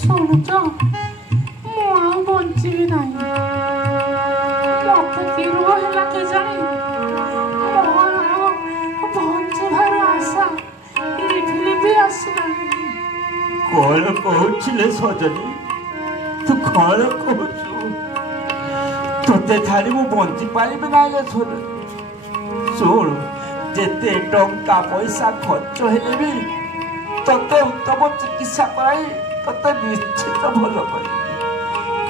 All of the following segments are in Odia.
ଶୁଣୁଛ ମୁଁ ଆଉ ବଞ୍ଚିବି ନାହିଁ। ମତେ କି ରୋଗ ହେଲା କେଜାଣି ମୋର ଆଉ ବଞ୍ଚିବାର ଆଶା ଏଇଠି ବି ଆସିଲାନି। କଣ କହୁଥିଲେ ସଜନୀ? ତୁ କଣ କହୁଛୁ? ତୋତେ ଛାଡ଼ି ମୁଁ ବଞ୍ଚି ପାରିବି ନାହିଁ ସଜନୀ। ଶୁଣ, ଯେତେ ଟଙ୍କା ପଇସା ଖର୍ଚ୍ଚ ହେଲେ ବି ତୋତେ ଉତ୍ତମ ଚିକିତ୍ସା କରାଇ ତୋତେ ନିଶ୍ଚିତ ଭଲ କରିବି।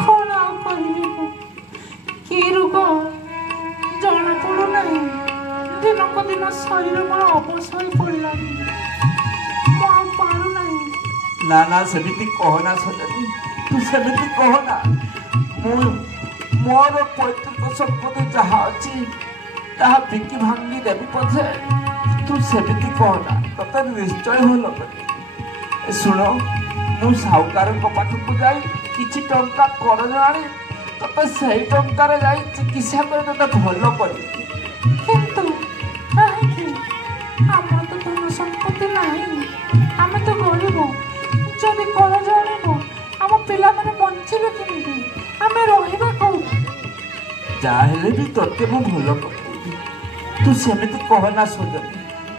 କଣ ଆଉ କରିବି? କି ରୋଗ ଜଣା ପଡୁନାହିଁ। ଦିନକୁ ଦିନ ଶରୀର ମୋର ଅବଶ ହୋଇ ପଡ଼ିଲାଣି। ମୁଁ ଆଉ ପାରୁନାହିଁ। ନା ନା, ସେମିତି କହନା ସଜନୀ, ତୁ ସେମିତି କହନା। ମୁଁ ମୋର ପୈତୃକ ସମ୍ପତ୍ତି ଯାହା ଅଛି ତାହା ବିକି ଭାଙ୍ଗି ଦେବି ପଛେ ତୁ ସେମିତି କହନା, ତୋତେ ନିଶ୍ଚୟ ଭଲ କରିବି। ଶୁଣ, ମୁଁ ସାହୁକାରଙ୍କ ପାଖକୁ ଯାଇ କିଛି ଟଙ୍କା କରଜ ଆଣି ତୋତେ ସେଇ ଟଙ୍କାରେ ଯାଇ ଚିକିତ୍ସା କରି ତୋତେ ଭଲ କରିବି। କିନ୍ତୁ କାହିଁକି? ଆମର ତ ଧନ ସମ୍ପତ୍ତି ନାହିଁ, ଆମେ ତ ଗରିବ। ଯଦି କରଜ ଆଣିବୁ ଆମ ପିଲାମାନେ ବଞ୍ଚିବେ କେମିତି? ଆମେ ରହିବା କୋଉଠି? ଯାହା ହେଲେ ବି ତୋତେ ମୁଁ ଭଲ କରିବି। ତୁ ସେମିତି କହନା ସଜନୀ,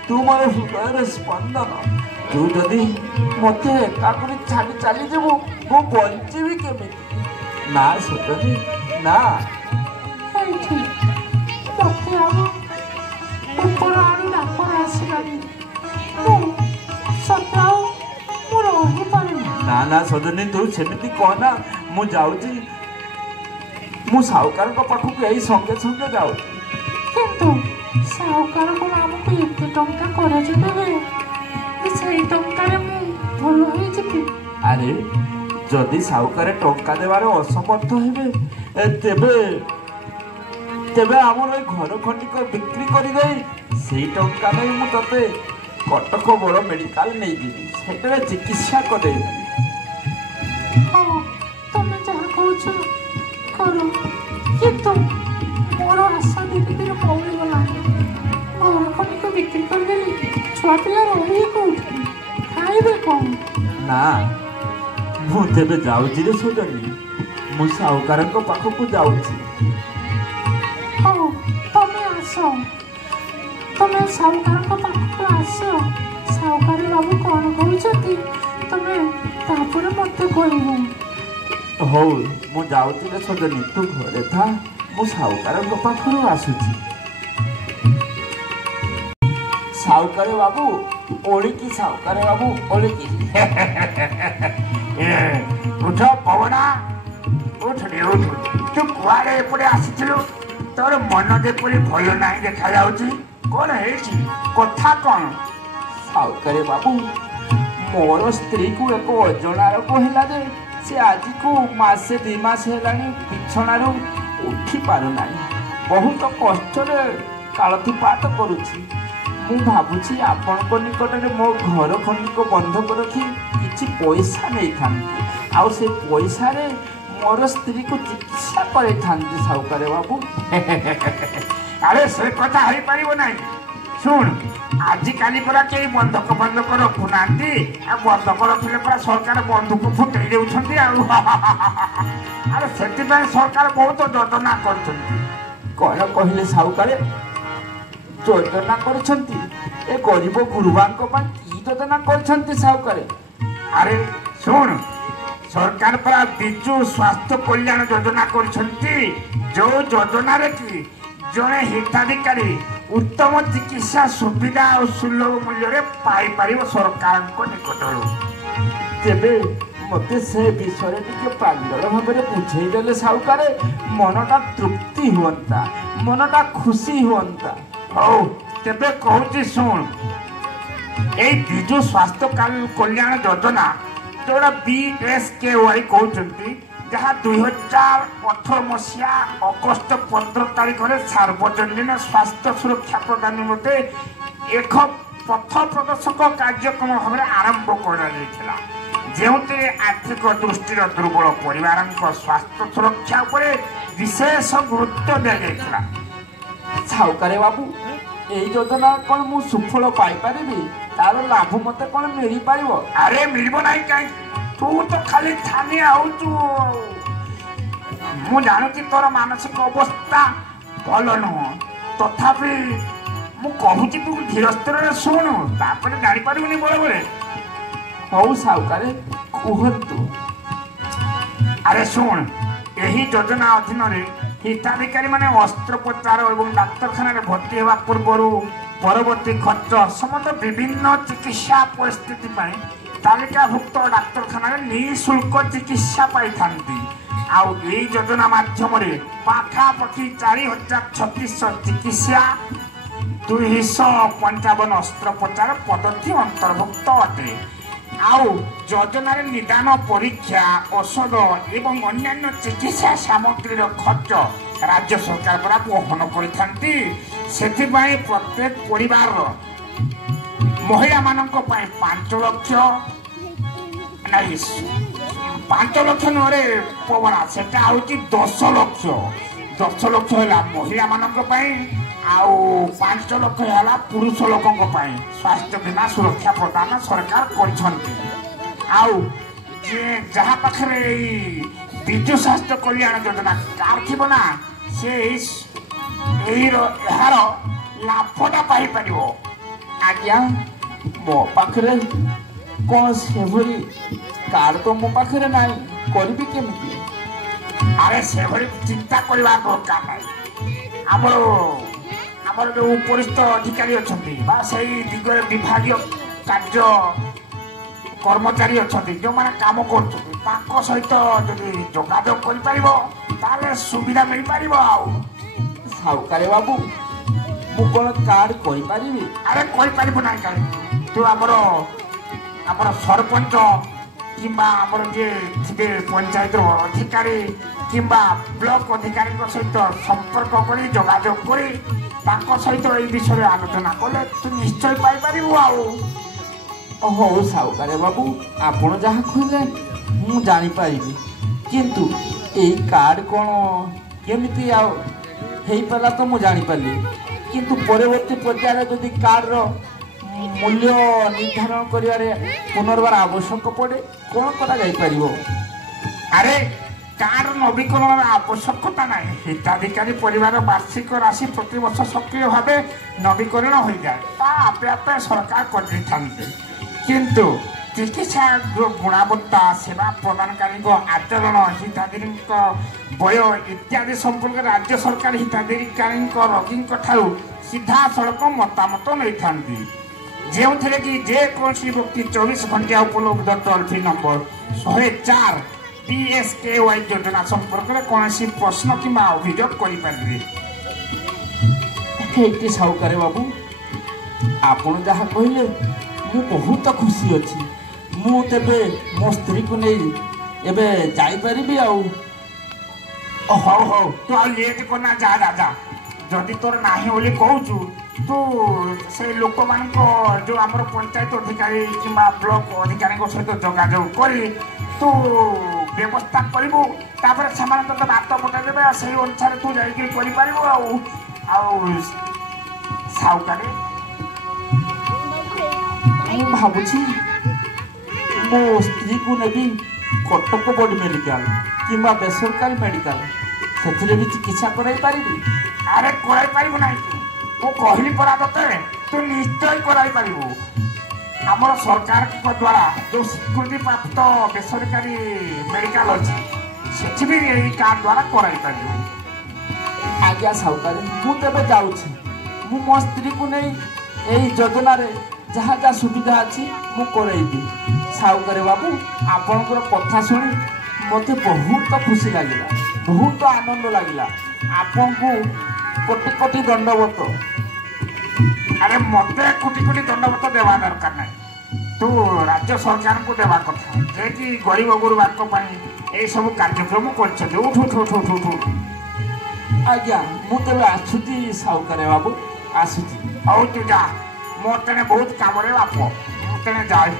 ତୁ ମୋର ହୃଦୟର ସ୍ପନ୍ଦନ। ତୁ ଯଦି ମତେ ଏକା କରି ଛାଡ଼ି ଚାଲିଯିବୁ ମୁଁ ବଞ୍ଚିବି କେମିତି? ନା ସଜନୀ, ନା। ଏଇଠି ମତେ ଆଉ ଉପର ଆଡ଼ୁ ଡାକରା ଆସିଲାନି। ସତେ ଆଉ ମୁଁ ରହିପାରିବି। ନା ନା ସଜନୀ, ତୁ ସେମିତି କହନା। ମୁଁ ଯାଉଛି, ମୁଁ ସାହୁକାରଙ୍କ ପାଖକୁ ଏଇ ସଙ୍ଗେ ସଙ୍ଗେ ଯାଉଛି। କିନ୍ତୁ ସାହୁକାର କଣ ଆମକୁ ଏତେ ଟଙ୍କା କରଜ ଦେବେ? ସେଇ ଟଙ୍କାରେ ମୁଁ ଭଲ ହେଇଯିବି? ଆରେ ଯଦି ସାହୁକାର ଟଙ୍କା ଦେବାରେ ଅସମର୍ଥ ହେବେ ତେବେ ଆମର ଏଇ ଘର ଖଣ୍ଡିକ ବିକ୍ରି କରିଦେଇ ସେଇ ଟଙ୍କା ନେଇ ମୁଁ ତତେ କଟକ ବଡ଼ ମେଡିକାଲ ନେଇଯିବି, ସେଠାରେ ଚିକିତ୍ସା କରେଇବି। ହଁ, ତମେ ଯାହା କହୁଛ କର, କିନ୍ତୁ ମୋର ଆଶା ଧୀରେ ଧୀରେ ମଉଳିଗଲାଣି। ଘର ଖଣ୍ଡିକ ବିକ୍ରି କରିଦେଲି, ଛୁଆ ପିଲା ରହିବେ କୋଉଠି? ଖାଇବେ କଣ? ନା, ମୁଁ ତେବେ ଯାଉଛି ରେ ସଜନୀ, ମୁଁ ସାହୁକାରଙ୍କ ପାଖକୁ ଯାଉଛି। ହଉ, ତମେ ଆସ, ତମେ ସାହୁକାରଙ୍କ ପାଖକୁ ଆସ। ସାହୁକାର ବାବୁ କଣ କହୁଛନ୍ତି ତମେ ତାପରେ ମତେ କହିବ। ହଉ, ମୁଁ ଯାଉଛି ରେ ସଜନୀ, ତୁ ଘରେ ଥା, ମୁଁ ସାହୁକାରଙ୍କ ପାଖରୁ ଆସୁଛି। ସାହୁକାର ବାବୁ ଓଳିକି, ସାହୁକାର ବାବୁ ଓଳିକି। ଉଠ ପବନା, ଉଠୁନି ଉଠୁ। ତୁ କୁଆଡ଼େ ଏପଟେ ଆସିଥିଲୁ? ତୋର ମନ ଯେପରି ଭଲ ନାହିଁ ଦେଖାଯାଉଛି। କଣ ହେଇଛି? କଥା କଣ? ସାହୁକାର ବାବୁ, ମୋର ସ୍ତ୍ରୀକୁ ଏକ ଅଜଣା ରୋଗ ହେଲା ଯେ ସେ ଆଜିକୁ ମାସେ 2 ମାସ ହେଲାଣି ବିଛଣାରୁ ଉଠି ପାରୁନାହିଁ। ବହୁତ କଷ୍ଟରେ କାଳତିପାତ କରୁଛି। ମୁଁ ଭାବୁଛି ଆପଣଙ୍କ ନିକଟରେ ମୋ ଘର ଖଣ୍ଡିକ ବନ୍ଧକ ରଖି କିଛି ପଇସା ନେଇଥାନ୍ତି, ଆଉ ସେ ପଇସାରେ ମୋର ସ୍ତ୍ରୀକୁ ଚିକିତ୍ସା କରେଇଥାନ୍ତି ସାହୁକାର ବାବୁ। ଆରେ ସେ କଥା ହେଇପାରିବ ନାହିଁ। ଶୁଣ, ଆଜିକାଲି ପରା କେହି ବନ୍ଧକ ରଖୁନାହାନ୍ତି। ଆଉ ବନ୍ଧକ ରଖିଲେ ପରା ସରକାର ବନ୍ଧୁକୁ ଫୁଟେଇ ଦେଉଛନ୍ତି ଆଉ। ଆରେ ସେଥିପାଇଁ ସରକାର ବହୁତ ଯୋଜନା କରୁଛନ୍ତି। କଣ କହିଲେ ସାହୁକାର? ଯୋଜନା କରିଛନ୍ତି? ଏ ଗରିବ ଗୁରୁବାଙ୍କ ପାଇଁ କି ଯୋଜନା କରିଛନ୍ତି ସାହୁକାର? ଆରେ ଶୁଣ, ସରକାର ପରା ବିଜୁ ସ୍ୱାସ୍ଥ୍ୟ କଲ୍ୟାଣ ଯୋଜନା କରିଛନ୍ତି। ଯୋଉ ଯୋଜନାରେ କି ଜଣେ ହିତାଧିକାରୀ ଉତ୍ତମ ଚିକିତ୍ସା ସୁବିଧା ଆଉ ସୁଲଭ ମୂଲ୍ୟରେ ପାଇପାରିବ ସରକାରଙ୍କ ନିକଟରୁ। ତେବେ ମତେ ସେ ବିଷୟରେ ଟିକେ ପ୍ରାଞ୍ଜଳ ଭାବରେ ବୁଝେଇଦେଲେ ସାହୁକାର, ମନଟା ତୃପ୍ତି ହୁଅନ୍ତା, ମନଟା ଖୁସି ହୁଅନ୍ତା। ହଉ, ତେବେ କହୁଛି ଶୁଣ। ଏଇ ବିଜୁ ସ୍ୱାସ୍ଥ୍ୟ କଲ୍ୟାଣ ଯୋଜନା, ଯୋଉଟା BSKY କହୁଛନ୍ତି, ଯାହା 2018 ମସିହା ଅଗଷ୍ଟ 15 ତାରିଖରେ ସାର୍ବଜନୀନ ସ୍ୱାସ୍ଥ୍ୟ ସୁରକ୍ଷା ପ୍ରଦାନ ନିମନ୍ତେ ଏକ ପଥ ପ୍ରଦର୍ଶକ କାର୍ଯ୍ୟକ୍ରମ ଭାବରେ ଆରମ୍ଭ କରାଯାଇଥିଲା, ଯେଉଁଥିରେ ଆର୍ଥିକ ଦୃଷ୍ଟିର ଦୁର୍ବଳ ପରିବାରଙ୍କ ସ୍ୱାସ୍ଥ୍ୟ ସୁରକ୍ଷା ଉପରେ ବିଶେଷ ଗୁରୁତ୍ୱ ଦିଆଯାଇଥିଲା। ସାହୁକାର ବାବୁ, এই যোଜনা କ'ଣ ମୁଁ ସୁଫଳ ପାଇପାରିବି ତାର ଲାଭ ମୋତେ କ'ଣ ମିଳିପାରିବ? ଆରେ ମିଳିବ ନାହିଁ କାହିଁ, ତୁ ତ ଖାଲି ଛାନିଆ ହଉଛୁ। ମୁଁ ଜାଣୁଛି ତୋର ମାନସିକ ଅବସ୍ଥା ଭଲ ନୁହଁ, ତଥାପି ମୁଁ କହୁଛି ତୁ ଧୀର ସ୍ଥିରରେ ଶୁଣୁ, ତାପରେ ଜାଣିପାରିବୁନି ବେଳେବେଳେ। ହଉ ସାହୁକାର କୁହନ୍ତୁ। ଆରେ ଶୁଣ, ଏହି ଯୋଜନା ଅଧୀନରେ ହିତାଧିକାରୀ ମାନେ ଅସ୍ତ୍ରୋପଚାର ଏବଂ ଡାକ୍ତରଖାନାରେ ଭର୍ତ୍ତି ହେବା ପୂର୍ବରୁ ପରବର୍ତ୍ତୀ ଖର୍ଚ୍ଚ ସମେତ ବିଭିନ୍ନ ଚିକିତ୍ସା ପରିସ୍ଥିତି ପାଇଁ ତାଲିକାଭୁକ୍ତ ଡାକ୍ତରଖାନାରେ ନିଃଶୁଳ୍କ ଚିକିତ୍ସା ପାଇଥାନ୍ତି। ଆଉ ଏହି ଯୋଜନା ମାଧ୍ୟମରେ ପାଖାପାଖି 4,3600 ଚିକିତ୍ସା 255 ଅସ୍ତ୍ରୋପଚାର ପଦ୍ଧତି ଅନ୍ତର୍ଭୁକ୍ତ ଅଟେ। ଆଉ ଯୋଜନାରେ ନିଦାନ ପରୀକ୍ଷା, ଔଷଧ ଏବଂ ଅନ୍ୟାନ୍ୟ ଚିକିତ୍ସା ସାମଗ୍ରୀର ଖର୍ଚ୍ଚ ରାଜ୍ୟ ସରକାର ଦ୍ୱାରା ବହନ କରିଥାନ୍ତି। ସେଥିପାଇଁ ପ୍ରତ୍ୟେକ ପରିବାରର ମହିଳାମାନଙ୍କ ପାଇଁ 5 ଲକ୍ଷ, ନାଇଁ 5 ଲକ୍ଷ ନୁହଁରେ ପବନା, ସେଟା ହଉଛି 10 ଲକ୍ଷ। 10 ଲକ୍ଷ ହେଲା ମହିଳାମାନଙ୍କ ପାଇଁ, ଆଉ 5 ଲକ୍ଷ ହେଲା ପୁରୁଷ ଲୋକଙ୍କ ପାଇଁ ସ୍ୱାସ୍ଥ୍ୟ ବୀମା ସୁରକ୍ଷା ପ୍ରଦାନ ସରକାର କରିଛନ୍ତି। ଆଉ ଯିଏ ଯାହା ପାଖରେ ଏଇ ବିଜୁ ସ୍ୱାସ୍ଥ୍ୟ କଲ୍ୟାଣ ଯୋଜନା କାର୍ଡ ଥିବ ନା, ସେ ଏହାର ଲାଭଟା ପାଇପାରିବ। ଆଜ୍ଞା, ମୋ ପାଖରେ କ'ଣ ସେଭଳି କାର୍ଡ ତ ମୋ ପାଖରେ ନାହିଁ, କରିବି କେମିତି? ଆରେ ସେଭଳି ଚିନ୍ତା କରିବା ଦରକାର ନାହିଁ। ଆମର ଯେଉଁ ଉପରିସ୍ଥ ଅଧିକାରୀ ଅଛନ୍ତି ବା ସେଇ ଦିଗରେ ବିଭାଗୀୟ କାର୍ଯ୍ୟ କର୍ମଚାରୀ ଅଛନ୍ତି, ଯେଉଁମାନେ କାମ କରୁଛନ୍ତି, ତାଙ୍କ ସହିତ ଯଦି ଯୋଗାଯୋଗ କରିପାରିବ ତାହେଲେ ସୁବିଧା ମିଳିପାରିବ। ଆଉ ସାହୁକାର ବାବୁ, ମୁଁ କ'ଣ କାର୍ଡ କରିପାରିବି? ଆରେ କରିପାରିବୁ ନାହିଁ କାହିଁକି? ତୁ ଆମର ସରପଞ୍ଚ କିମ୍ବା ଆମର ଯିଏ ଥିବେ ପଞ୍ଚାୟତର ଅଧିକାରୀ କିମ୍ବା ବ୍ଲକ ଅଧିକାରୀଙ୍କ ସହିତ ସମ୍ପର୍କ କରି ଯୋଗାଯୋଗ କରି ତାଙ୍କ ସହିତ ଏଇ ବିଷୟରେ ଆଲୋଚନା କଲେ ତୁ ନିଶ୍ଚୟ ପାଇପାରିବୁ। ଆଉ ହଉ ସାହୁକାର ବାବୁ, ଆପଣ ଯାହା କହିଲେ ମୁଁ ଜାଣିପାରିବି, କିନ୍ତୁ ଏଇ କାର୍ଡ କ'ଣ କେମିତି ଆଉ ହେଇପାରିଲା ତ ମୁଁ ଜାଣିପାରିଲି, କିନ୍ତୁ ପରବର୍ତ୍ତୀ ପର୍ଯ୍ୟାୟରେ ଯଦି କାର୍ଡର ମୂଲ୍ୟ ନିର୍ଦ୍ଧାରଣ କରିବାରେ ପୁନର୍ବାର ଆବଶ୍ୟକ ପଡ଼େ, କ'ଣ କରାଯାଇପାରିବ? ଆରେ କାର୍ଡ ନବୀକରଣର ଆବଶ୍ୟକତା ନାହିଁ। ହିତାଧିକାରୀ ପରିବାର ବାର୍ଷିକ ରାଶି ପ୍ରତିବର୍ଷ ସକ୍ରିୟ ଭାବେ ନବୀକରଣ ହୋଇଯାଏ, ତା ଆପେ ଆପେ ସରକାର କରିଦେଇଥାନ୍ତି। କିନ୍ତୁ ଚିକିତ୍ସା ଗୁଣବତ୍ତା, ସେବା ପ୍ରଦାନକାରୀଙ୍କ ଆଚରଣ, ହିତାଧିକାରୀଙ୍କ ବୟ ଇତ୍ୟାଦି ସମ୍ପର୍କରେ ରାଜ୍ୟ ସରକାର ହିତାଧିକାରୀଙ୍କ ରୋଗୀଙ୍କ ଠାରୁ ସିଧାସଳଖ ମତାମତ ନେଇଥାନ୍ତି, ଯେଉଁଥିରେ କି ଯେକୌଣସି ବ୍ୟକ୍ତି 24 ଘଣ୍ଟିଆ ଉପଲବ୍ଧ ଟୋଲ୍ ଫ୍ରି ନମ୍ବର 104 PSKY ଯୋଜନା ସମ୍ପର୍କରେ କୌଣସି ପ୍ରଶ୍ନ କିମ୍ବା ଅଭିଯୋଗ କରିପାରିବେ। ଠିକ୍ ସାହୁକାର ବାବୁ, ଆପଣ ଯାହା କହିଲେ ମୁଁ ବହୁତ ଖୁସି ଅଛି। ମୁଁ ତେବେ ମୋ ସ୍ତ୍ରୀକୁ ନେଇ ଏବେ ଯାଇପାରିବି। ଆଉ ହଉ ହଉ, ତୁ ଆଉ ଲେଟ୍ କରନା, ଯା ଯା। ଯଦି ତୋର ନାହିଁ ବୋଲି କହୁଛୁ, ତୁ ସେଇ ଲୋକମାନଙ୍କ ଯେଉଁ ଆମର ପଞ୍ଚାୟତ ଅଧିକାରୀ କିମ୍ବା ବ୍ଲକ ଅଧିକାରୀଙ୍କ ସହିତ ଯୋଗାଯୋଗ କରି ତୁ ବ୍ୟବସ୍ଥା କରିବୁ, ତାପରେ ସେମାନେ ତୋତେ ଭାତ ପଠାଇଦେବେ, ଆଉ ସେଇ ଅନୁସାରେ ତୁ ଯାଇକି କରିପାରିବୁ। ଆଉ ସାହୁକାର, ମୁଁ ଭାବୁଛି ମୋ ସ୍ତ୍ରୀକୁ ନେବି କଟକ ବଡ଼ ମେଡ଼ିକାଲ କିମ୍ବା ବେସରକାରୀ ମେଡ଼ିକାଲ, ସେଥିରେ ବି ଚିକିତ୍ସା କରାଇ ପାରିବି। ଆରେ କରାଇ ପାରିବୁ ନାହିଁ କି? ମୁଁ କହିଲି ପରା ତତେ, ତୁ ନିଶ୍ଚୟ କରାଇ ପାରିବୁ। ଆମର ସରକାରଙ୍କ ଦ୍ୱାରା ଯେଉଁ ସ୍ୱୀକୃତି ପ୍ରାପ୍ତ ବେସରକାରୀ ମେଡ଼ିକାଲ ଅଛି, ସେଠି ବି ଏଇ କାର୍ଡ ଦ୍ୱାରା କରାଇ ପାରିବୁ। ଆଜ୍ଞା ସାହୁକାର, ମୁଁ ତେବେ ଯାଉଛି। ମୁଁ ମୋ ସ୍ତ୍ରୀକୁ ନେଇ ଏଇ ଯୋଜନାରେ ଯାହା ଯାହା ସୁବିଧା ଅଛି ମୁଁ କରାଇବି। ସାହୁକାର ବାବୁ, ଆପଣଙ୍କର କଥା ଶୁଣି ମୋତେ ବହୁତ ଖୁସି ଲାଗିଲା, ବହୁତ ଆନନ୍ଦ ଲାଗିଲା। ଆପଣଙ୍କୁ କୋଟି କୋଟି ଦଣ୍ଡବତ। ଆରେ ମୋତେ କୋଟି କୋଟି ଦଣ୍ଡବତ ଦେବା ଦରକାର ନାହିଁ, ତୁ ରାଜ୍ୟ ସରକାରଙ୍କୁ ଦେବା କଥା, ଯିଏକି ଗରିବ ଗୁରୁବାଙ୍କ ପାଇଁ ଏଇସବୁ କାର୍ଯ୍ୟକ୍ରମ କରିଛନ୍ତି। ଉଠୁ ଉଠୁ ଉଠୁ ଉଠୁ ଉଠୁ। ଆଜ୍ଞା, ମୁଁ ତେବେ ଆସୁଛି ସାହୁକାର ବାବୁ, ଆସୁଛି। ହଉ ତୁ ଯା, ମୋର ତେଣେ ବହୁତ କାମରେ ବାପ, ମୁଁ ତେଣେ ଯାଏ।